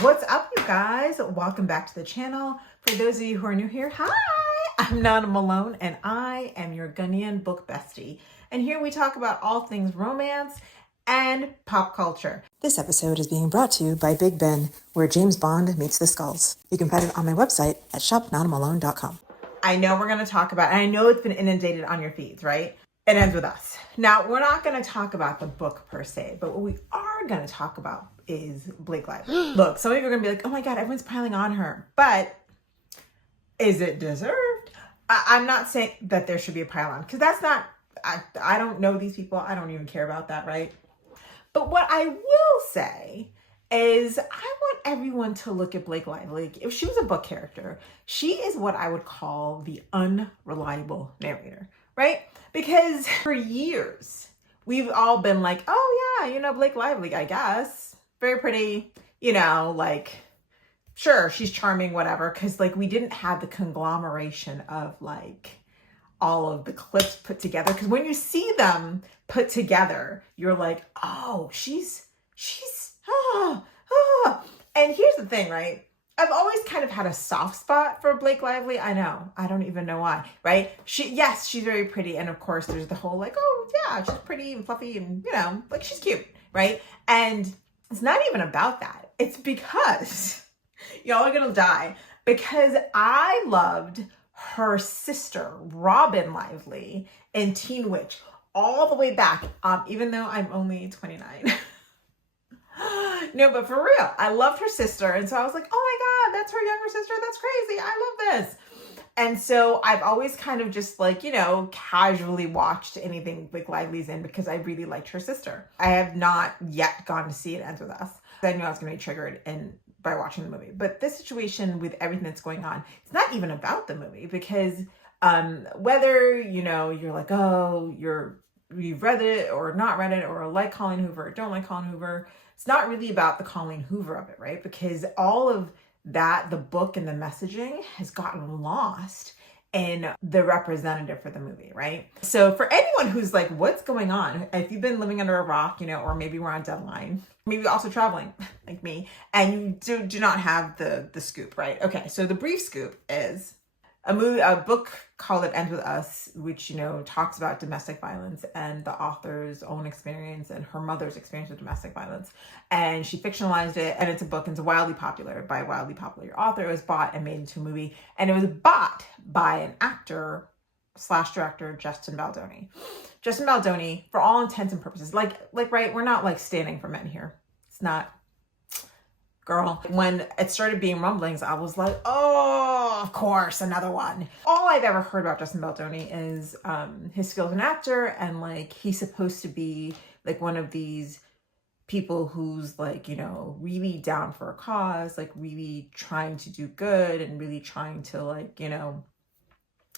What's up, you guys? Welcome back to the channel. For those of you who are new here, hi! I'm Nana Malone and I am your Ghanaian book bestie. And here we talk about all things romance and pop culture. This episode is being brought to you by Big Ben, where James Bond meets the skulls. You can find it on my website at shopnanamalone.com. I know we're going to talk about, and I know it's been inundated on your feeds, right? It ends with us. Now, we're not going to talk about the book per se, but what we are going to talk about is Blake Lively. Look, some of you are going to be like, oh my God, everyone's piling on her. But is it deserved? I'm not saying that there should be a pile on, because that's not, I don't know these people. I don't even care about that, right? But what I will say is I want everyone to look at Blake Lively. If she was a book character, she is what I would call the unreliable narrator, right? Because for years, we've all been like, oh yeah, Blake Lively, I guess. Very pretty, like, sure, she's charming, whatever. Because like we didn't have the conglomeration of like all of the clips put together. Because when you see them put together, you're like, oh, she's, And here's the thing, right? I've always kind of had a soft spot for Blake Lively. I know. I don't even know why, right? Yes, she's very pretty. And of course, there's the whole like, oh, yeah, she's pretty and fluffy and, like she's cute, right? And it's not even about that. It's because, y'all are going to die, because I loved her sister, Robin Lively, in Teen Witch all the way back, even though I'm only 29. No, but for real, I loved her sister. And so I was like, oh my God, that's her younger sister. That's crazy. I love this. And so I've always kind of just like, casually watched anything Blake Lively's in because I really liked her sister. I have not yet gone to see It Ends With Us. I knew I was going to be triggered by watching the movie. But this situation with everything that's going on, it's not even about the movie, because whether, you're like, oh, you've read it or not read it, or like Colleen Hoover or don't like Colleen Hoover, it's not really about the Colleen Hoover of it, right? Because all of that, the book and the messaging has gotten lost in the representative for the movie, right? So for anyone who's like, what's going on? If you've been living under a rock, or maybe we're on deadline, maybe also traveling like me, and you do not have the scoop, right? Okay, so the brief scoop is a book called It Ends With Us, which, talks about domestic violence and the author's own experience and her mother's experience with domestic violence. And she fictionalized it, and it's a book, and it's wildly popular by a wildly popular author. It was bought and made into a movie, and it was bought by an actor / director, Justin Baldoni. Justin Baldoni, for all intents and purposes, like, right, we're not like standing for men here. It's not. Girl, when it started being rumblings, I was like, oh, of course, another one. All I've ever heard about Justin Baldoni is his skills as an actor, and like he's supposed to be like one of these people who's like, really down for a cause, like really trying to do good and really trying to like,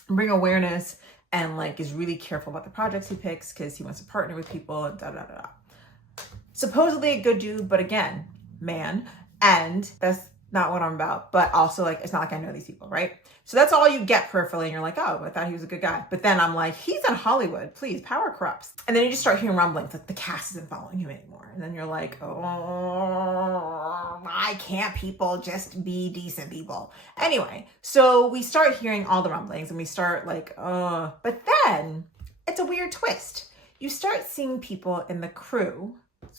bring awareness, and like is really careful about the projects he picks because he wants to partner with people and da da da da. Supposedly a good dude, but again, man. And that's not what I'm about. But also, like, it's not like I know these people, right? So that's all you get peripherally. And you're like, oh, I thought he was a good guy. But then I'm like, he's in Hollywood. Please, power corrupts. And then you just start hearing rumblings, like the cast isn't following him anymore. And then you're like, oh, why can't people just be decent people? Anyway, so we start hearing all the rumblings, and we start like, but then it's a weird twist. You start seeing people in the crew.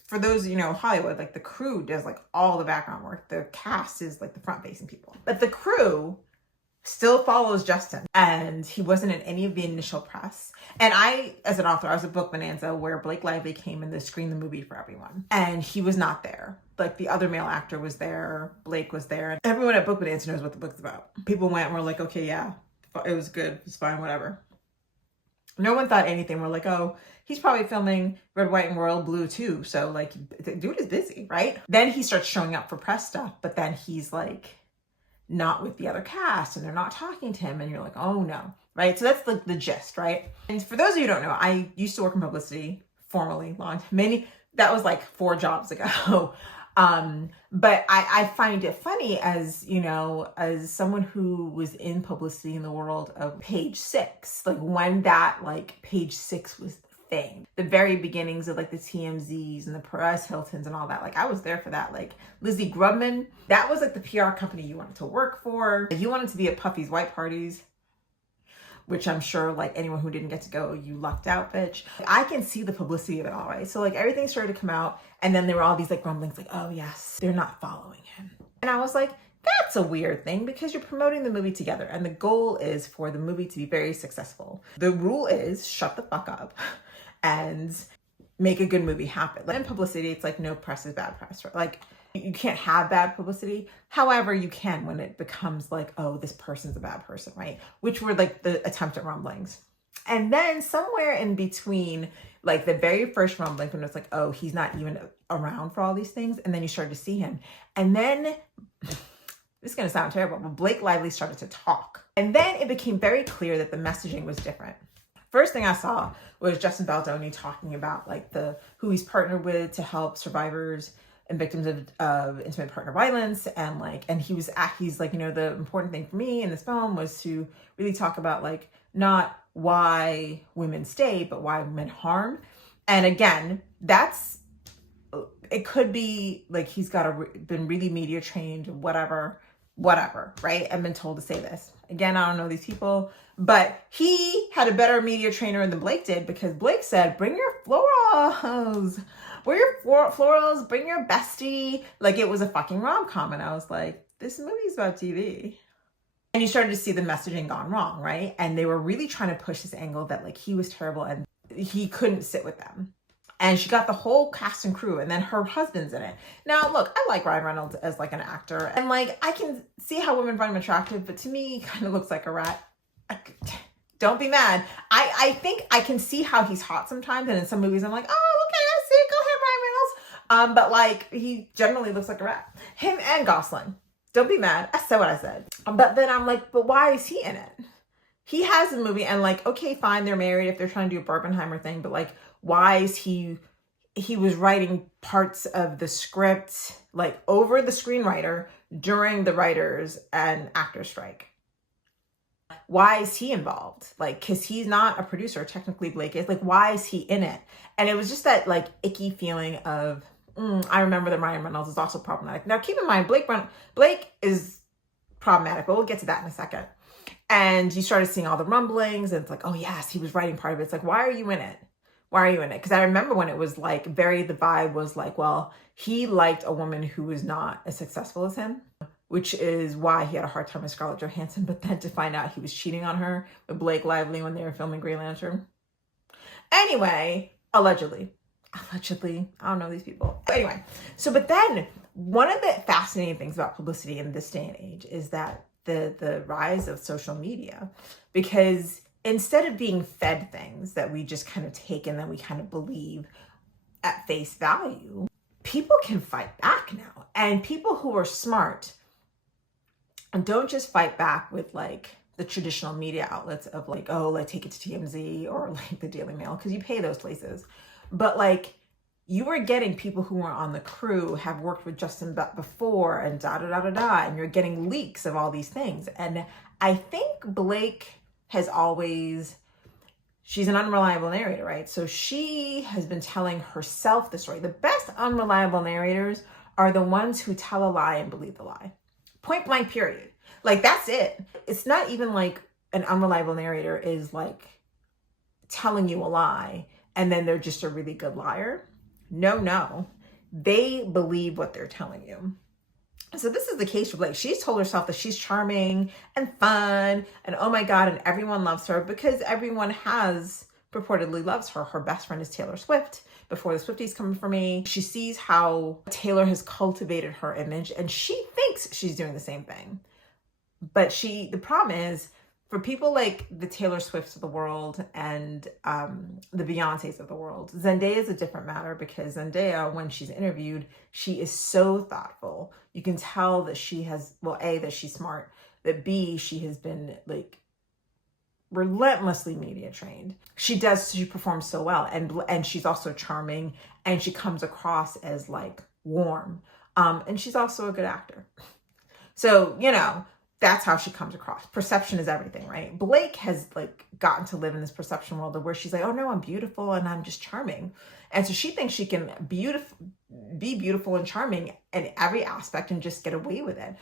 For those, Hollywood, like the crew does like all the background work. The cast is like the front facing people. But the crew still follows Justin, and he wasn't in any of the initial press. And I, as an author, I was at Book Bonanza where Blake Lively came in to screen the movie for everyone. And he was not there. Like the other male actor was there. Blake was there. And everyone at Book Bonanza knows what the book's about. People went and were like, okay, yeah, it was good. It's fine, whatever. No one thought anything. We're like, oh, he's probably filming Red, White, and Royal Blue too. So like, the dude is busy, right? Then he starts showing up for press stuff, but then he's like not with the other cast, and they're not talking to him. And you're like, oh no, right? So that's like the gist, right? And for those of you who don't know, I used to work in publicity formally, that was like 4 jobs ago. But I find it funny as, as someone who was in publicity in the world of Page Six, like when that like Page Six was thing. The very beginnings of like the TMZs and the Perez Hiltons and all that. Like I was there for that. Like Lizzie Grubman, that was like the PR company you wanted to work for. You wanted to be at Puffy's white parties, which I'm sure like anyone who didn't get to go, you lucked out, bitch. I can see the publicity of it all, right? So like everything started to come out, and then there were all these like rumblings like, oh yes, they're not following him. And I was like, that's a weird thing because you're promoting the movie together and the goal is for the movie to be very successful. The rule is shut the fuck up and make a good movie happen. In publicity, it's like no press is bad press, right? Like you can't have bad publicity. However, you can when it becomes like, oh, this person's a bad person, right? Which were like the attempt at rumblings. And then somewhere in between, like the very first rumbling, when it's like, oh, he's not even around for all these things. And then you started to see him. And then, this is going to sound terrible, but Blake Lively started to talk. And then it became very clear that the messaging was different. First thing I saw was Justin Baldoni talking about like who he's partnered with to help survivors and victims of intimate partner violence. And he's like, you know, the important thing for me in this film was to really talk about like not why women stay, but why women harm. And again, it could be like he's been really media trained, whatever, right? I've been told to say this. Again, I don't know these people, but he had a better media trainer than Blake did because Blake said, bring your florals. Wear your florals, bring your bestie. Like it was a fucking rom-com. And I was like, this movie's about TV. And you started to see the messaging gone wrong, right? And they were really trying to push this angle that like he was terrible and he couldn't sit with them. And she got the whole cast and crew and then her husband's in it. Now, look, I like Ryan Reynolds as like an actor. And like, I can see how women find him attractive, but to me, he kind of looks like a rat. Don't be mad. I think I can see how he's hot sometimes. And in some movies, I'm like, oh, okay, I see it. Go ahead, Ryan Reynolds. But like, he generally looks like a rat. Him and Gosling. Don't be mad. I said what I said. But then I'm like, but why is he in it? He has a movie and like, okay, fine, they're married if they're trying to do a Barbenheimer thing. But like, why is he was writing parts of the script, like over the screenwriter during the writers and actors strike. Why is he involved? Like, cause he's not a producer. Technically Blake is. Like, why is he in it? And it was just that like icky feeling of, I remember that Ryan Reynolds is also problematic. Now keep in mind, Blake is problematic, but we'll get to that in a second. And you started seeing all the rumblings and it's like, oh yes, he was writing part of it. It's like, why are you in it? Why are you in it? Because I remember when it was like the vibe was like, well, he liked a woman who was not as successful as him, which is why he had a hard time with Scarlett Johansson. But then to find out he was cheating on her with Blake Lively when they were filming Green Lantern. Anyway, allegedly, I don't know these people. But anyway, but then one of the fascinating things about publicity in this day and age is that the rise of social media, because instead of being fed things that we just kind of take and then we kind of believe at face value, people can fight back now. And people who are smart don't just fight back with like the traditional media outlets of like, oh, like take it to TMZ or like the Daily Mail, because you pay those places. But like you are getting people who are on the crew, have worked with Justin before and and you're getting leaks of all these things. And I think Blake has always, she's an unreliable narrator, right? So she has been telling herself the story. The best unreliable narrators are the ones who tell a lie and believe the lie. Point blank, period. Like that's it. It's not even like an unreliable narrator is like telling you a lie and then they're just a really good liar. No. They believe what they're telling you. So this is the case for Blake. She's told herself that she's charming and fun and oh my God, and everyone loves her because everyone purportedly loves her. Her best friend is Taylor Swift. Before the Swifties come for me, she sees how Taylor has cultivated her image and she thinks she's doing the same thing. But the problem is for people like the Taylor Swifts of the world and the Beyoncés of the world, Zendaya is a different matter because Zendaya, when she's interviewed, she is so thoughtful. You can tell that she has, well, A, that she's smart, that B, she has been like relentlessly media trained. She performs so well. And she's also charming and she comes across as like warm. And she's also a good actor. So, you know, That's how she comes across. Perception is everything, right? Blake has like gotten to live in this perception world where she's like, oh no, I'm beautiful and I'm just charming. And so she thinks she can be beautiful and charming in every aspect and just get away with it.